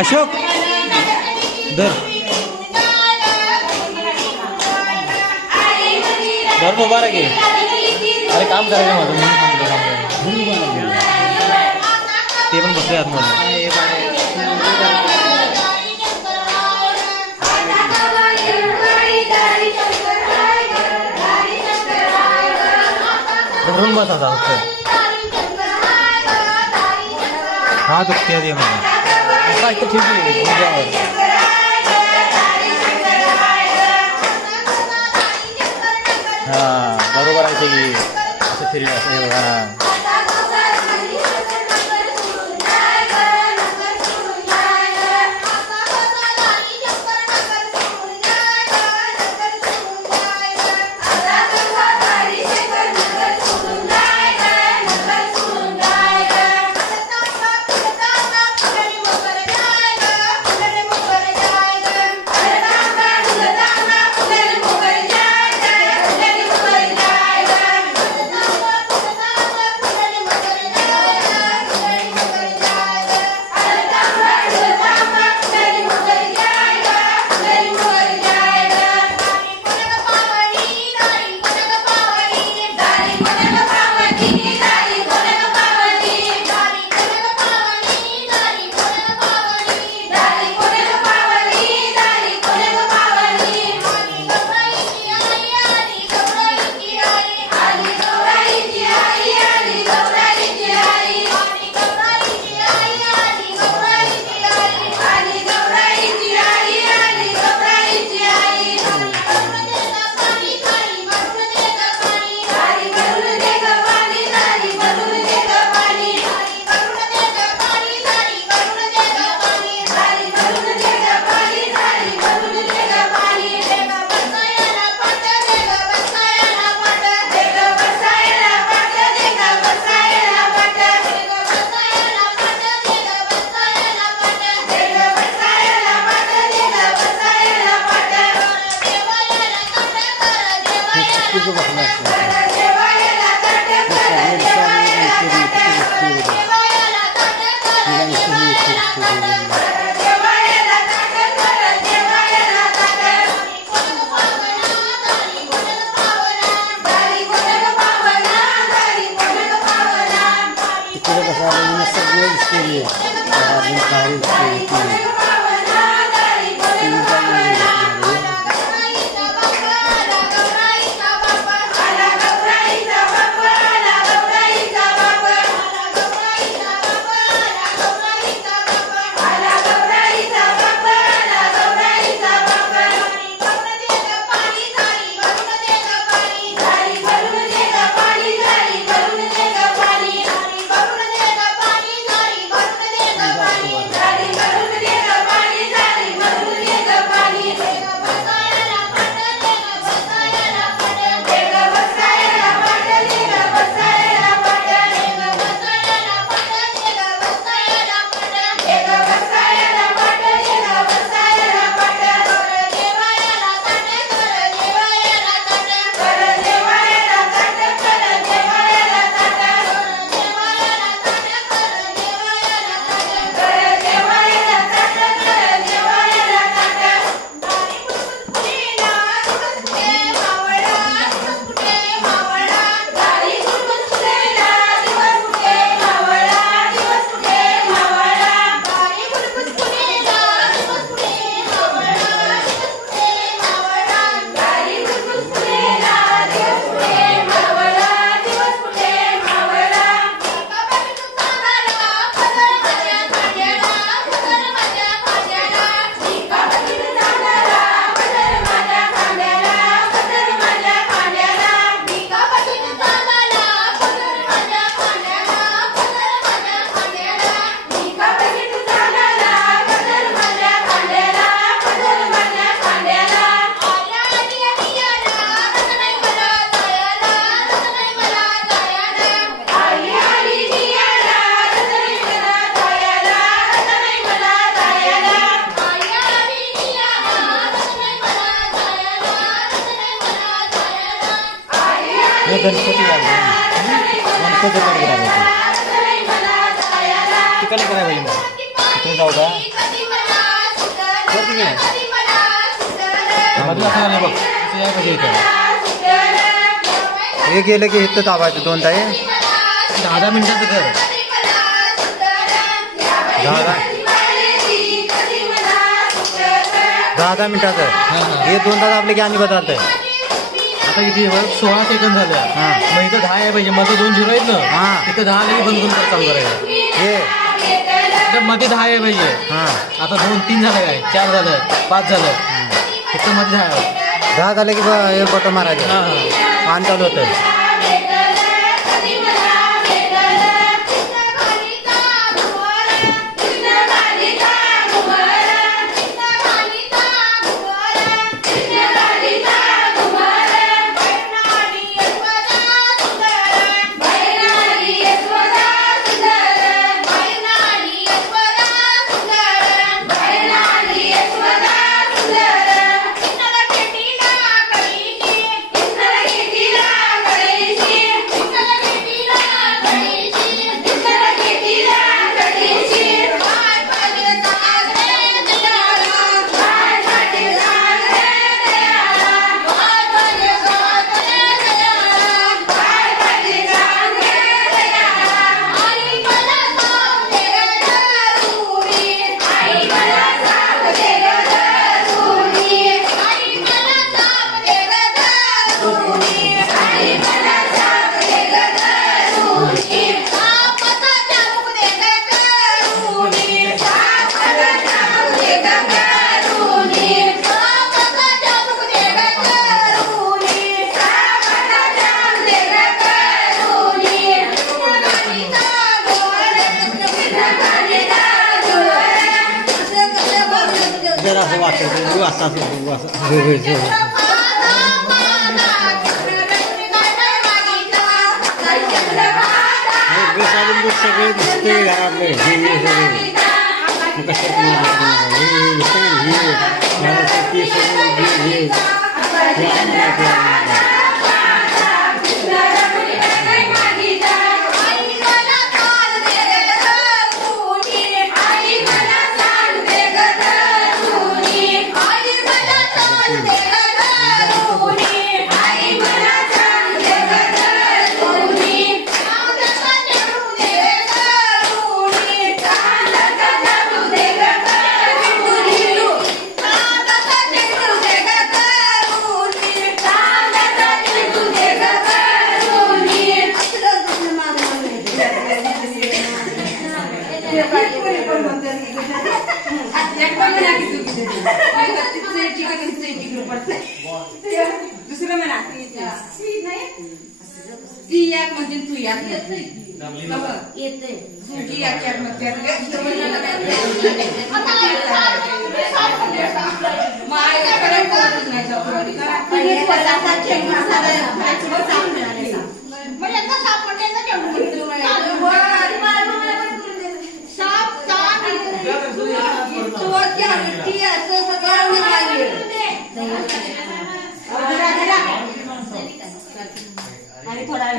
अशोक धर धर मुबारक आहे. अरे काम करायचं माझं म्हणून ते पण बसले आतमध्ये. धरून बस आता फक्त. हा दुखते दे मला काय तर ठीक आहे. हा बरोबर आहे की असं फिरलं असं हे बघा. गणपती आले गणपती करायचं ठिकाणी करायला पाहिजे मग तिकडे जाऊ का मधला असं बघ याय पाहिजे इथं हे गेलं की इथं दाबायचं 2 ताई 10 मिनिटाचं कर 10 मिनिटाचं हे 2 तास आपले की आणि बदलतंय आता किती 16 सेकंद झालं हां मग इथं 10 आहे पाहिजे माझं 2 झिरो आहेत ना हां इथं 10 लगे बंद करून चालू करायचं हे इथं मध्ये 10 आहे पाहिजे हां आता 2 3 झालं काय 4 झालं 5 झालं इथं मध्ये 10 झालं की हे बटन मारायचं हां हां पाणी चालू होतं असं सगळे दिसते घरातले दुसरं म्हणा ती याक म्हणजे तू याक येते तुझी याच्यात मध्ये आणि थोडा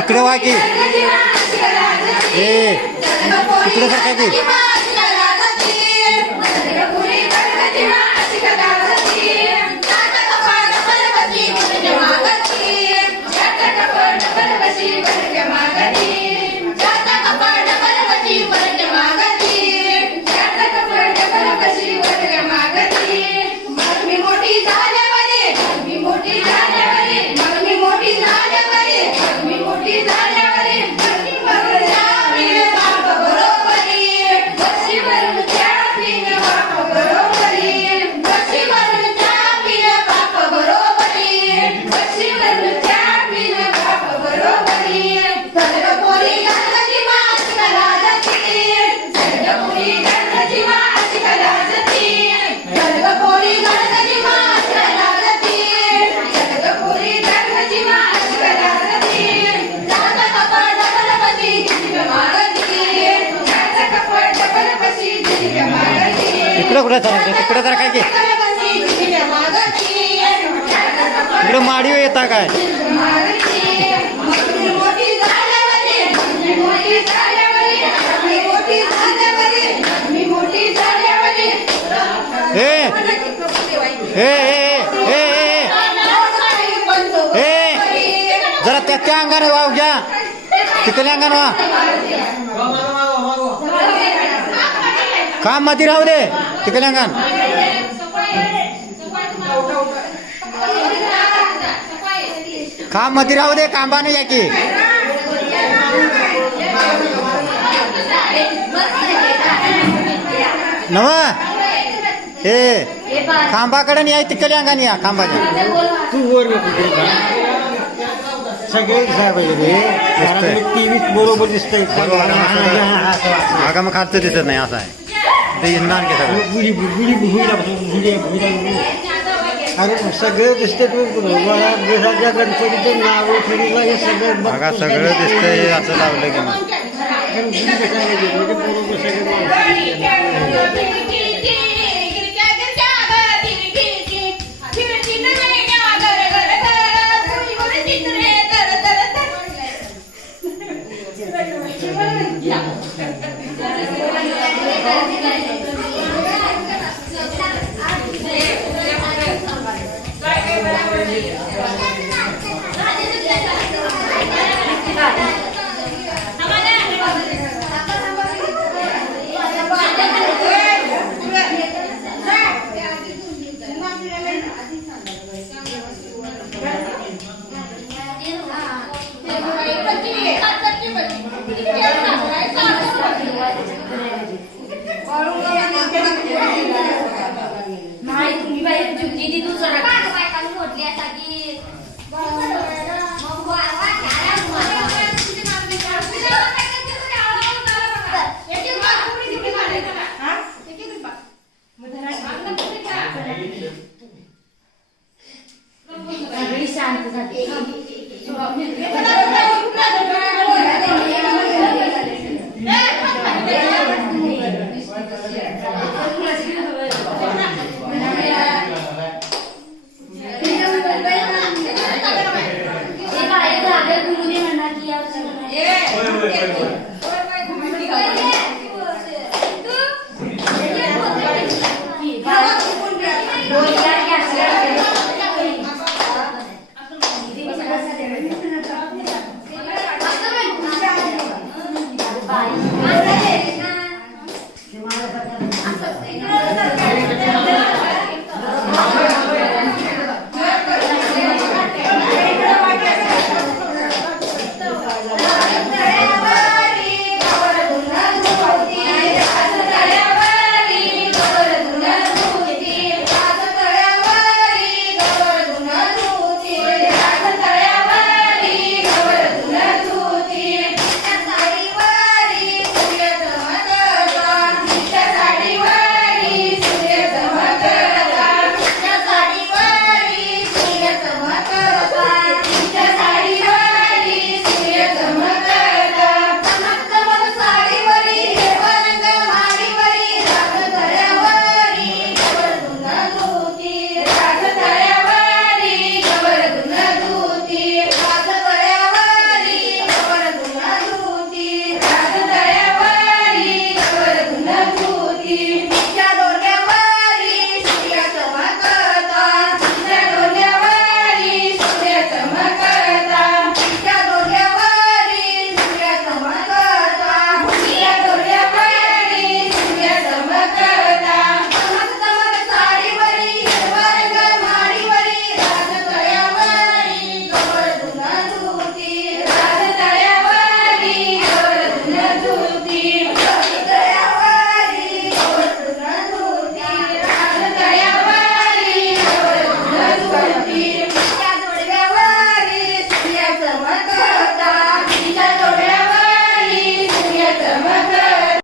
इकडे वा की इकडे सरका की पुढे चला तिकडे जरा काय की इकडे माडीवर येता काय हे हे जरा त्या अंगाने वाव घ्या तिकडल्या अंगाने वा काम मध्ये राहू दे तिकडल्या अंगान काम मध्ये राहू दे कांबाने या की नव हे खांबाकडे या तिकडल्या अंगाने या खांबाच्या तू वर सगळे साहेब टीव्हीत बरोबर दिसतंय आगा मग खालचं दिसत नाही असं आहे ते इंधान घे अरे सगळं दिसतंय देशाच्या गणपतीचं नाव ठेवलं हे सगळं बघा सगळं दिसतंय असं लावलं की मग बरोबर सगळं शांत झाली